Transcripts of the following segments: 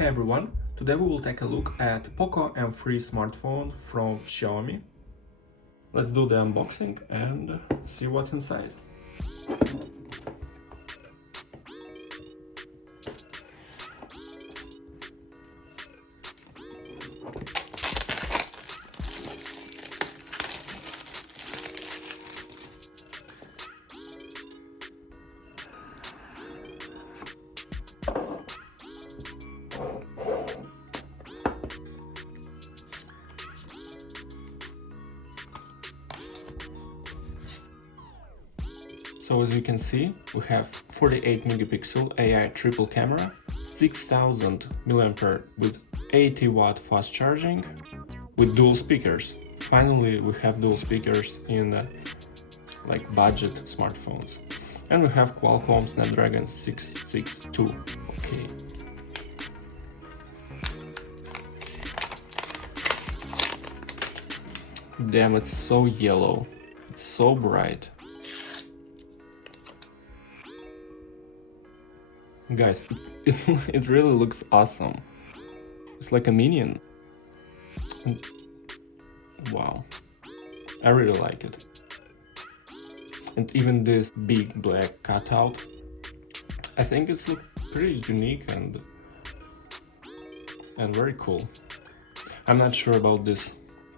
Hey everyone, today we will take a look at POCO M3 smartphone from Xiaomi. Let's do the unboxing and see what's inside. So as you can see, we have 48 megapixel AI triple camera, 6000 mAh with 80 watt fast charging, with dual speakers. Finally, we have dual speakers in like budget smartphones. And we have Qualcomm Snapdragon 662. Okay. Damn, it's so yellow. It's so bright. Guys, it really looks awesome. It's like a minion. And wow, I really like it. And even this big black cutout, I think it's look pretty unique and very cool. I'm not sure about this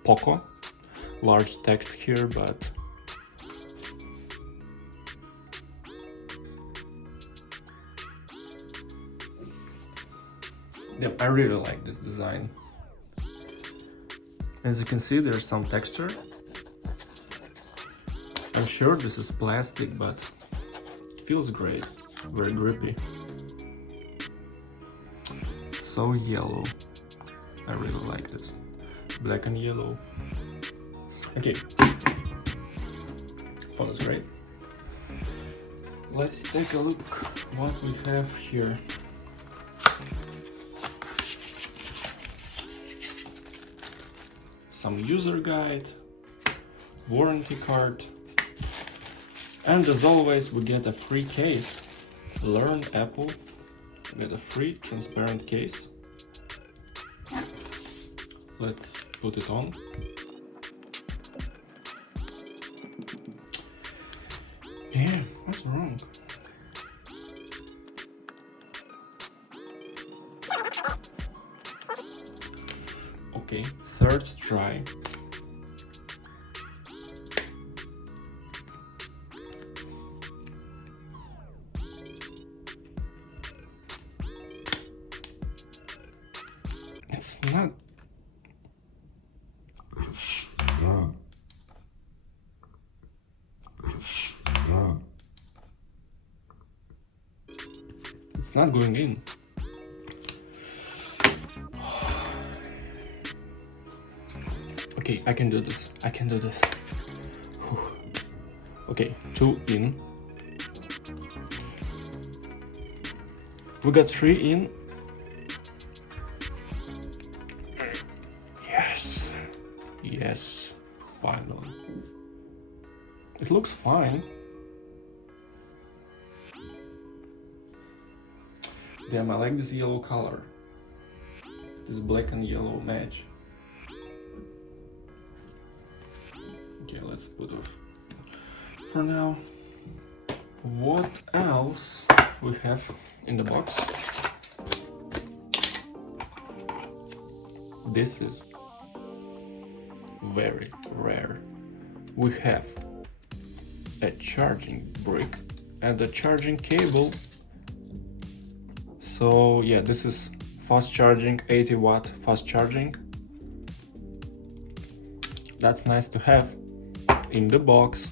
POCO, large text here, but I really like this design. As you can see, there's some texture. I'm sure this is plastic, but it feels great. Very grippy. So yellow. I really like this. Black and yellow. Okay. Phone is great. Let's take a look what we have here. Some user guide, warranty card, and as always we get a free case. Learn Apple, we get a free transparent case. Let's put it on. Yeah, what's wrong? Okay, third try. It's not. It's not going in. Okay, I can do this. I can do this. Whew. Okay, 2 in. We got 3 in. Yes. Yes. Finally. It looks fine. Damn, I like this yellow color. This black and yellow match. Okay, let's put off for now. What else we have in the box? This is very rare. We have a charging brick and a charging cable. So yeah, this is fast charging, 80 watt fast charging. That's nice to have in the box.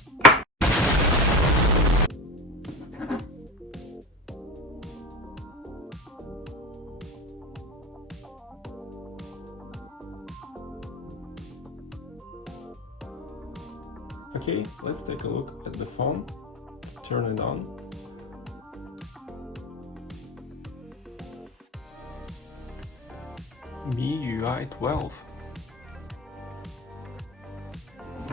Okay, let's take a look at the phone. Turn it on. MIUI 12.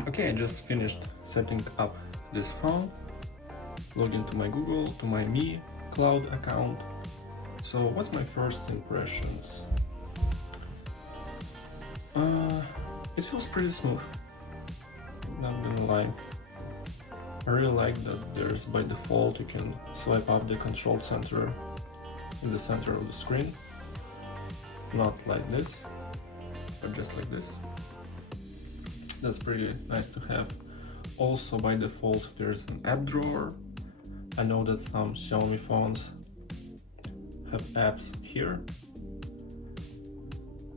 Okay, I just finished setting up this phone. Log into my Google, to my Mi Cloud account. So what's my first impressions? It feels pretty smooth, not gonna lie. I really like that there's by default you can swipe up the control center in the center of the screen, not like this, but just like this. That's pretty nice to have. Also by default there's an app drawer. I know that some Xiaomi phones have apps here,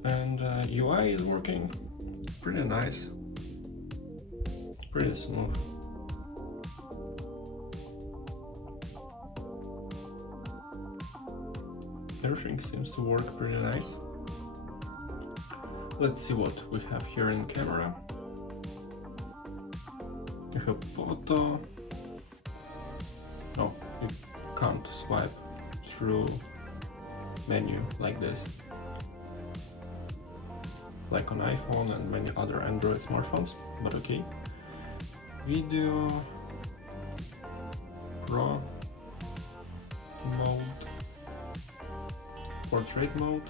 and UI is working pretty nice, pretty smooth. Everything seems to work pretty nice. Let's see what we have here in camera. You have photo. No, you can't swipe through menu like this, like on iPhone and many other Android smartphones, but okay. Video, Pro mode, portrait mode,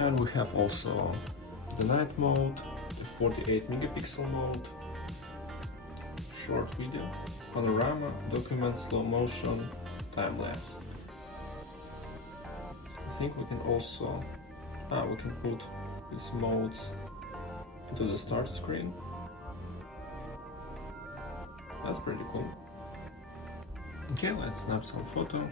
and we have also the night mode, the 48 megapixel mode, short video, panorama, document, slow motion, time lapse. I think we can also we can put these modes into the start screen. That's pretty cool. Okay, let's snap some photo.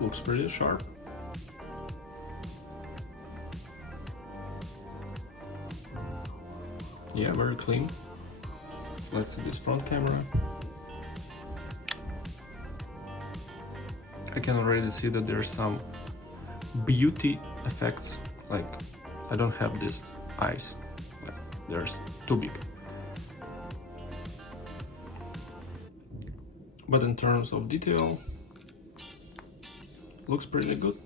Looks pretty sharp. Yeah, very clean. Let's see this front camera. I can already see that there's some beauty effects, like I don't have these eyes, like they're too big. But in terms of detail, looks pretty good.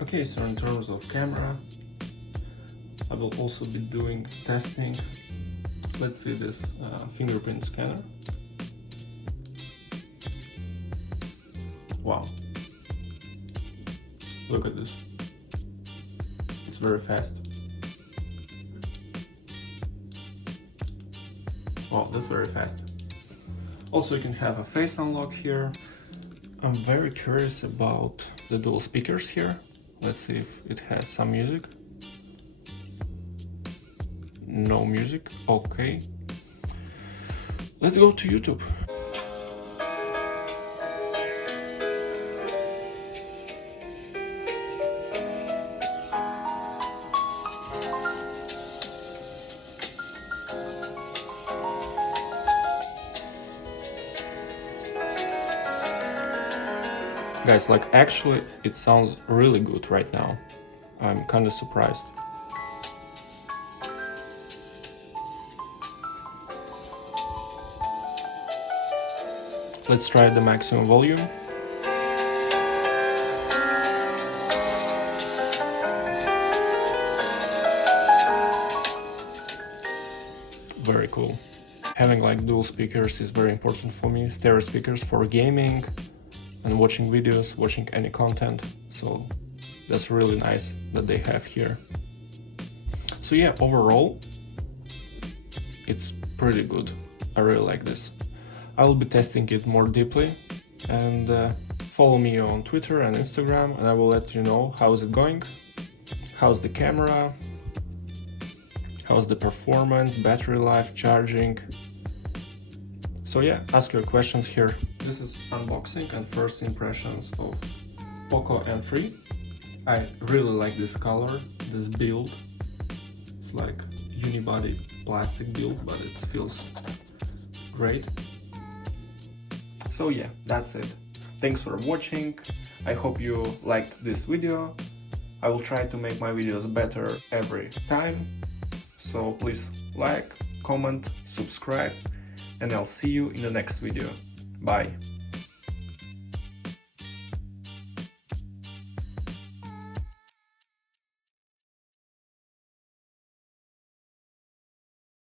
Okay, so in terms of camera, I will also be doing testing. Let's see this fingerprint scanner. Wow. Look at this. It's very fast. Wow, that's very fast. Also, you can have a face unlock here. I'm very curious about the dual speakers here. Let's see if it has some music. No music. Okay. Let's go to YouTube. Guys, like actually it sounds really good right now. I'm kind of surprised. Let's try the maximum volume. Very cool. Having like dual speakers is very important for me. Stereo speakers for gaming and watching videos, watching any content. So that's really nice that they have here. So yeah, overall, it's pretty good. I really like this. I will be testing it more deeply, and follow me on Twitter and Instagram, and I will let you know how is it going, how's the camera, how's the performance, battery life, charging. So yeah, ask your questions here. This is unboxing and first impressions of POCO M3. I really like this color, this build. It's like unibody plastic build, but it feels great. So yeah, that's it. Thanks for watching. I hope you liked this video. I will try to make my videos better every time, so please like, comment, subscribe, and I'll see you in the next video. Bye!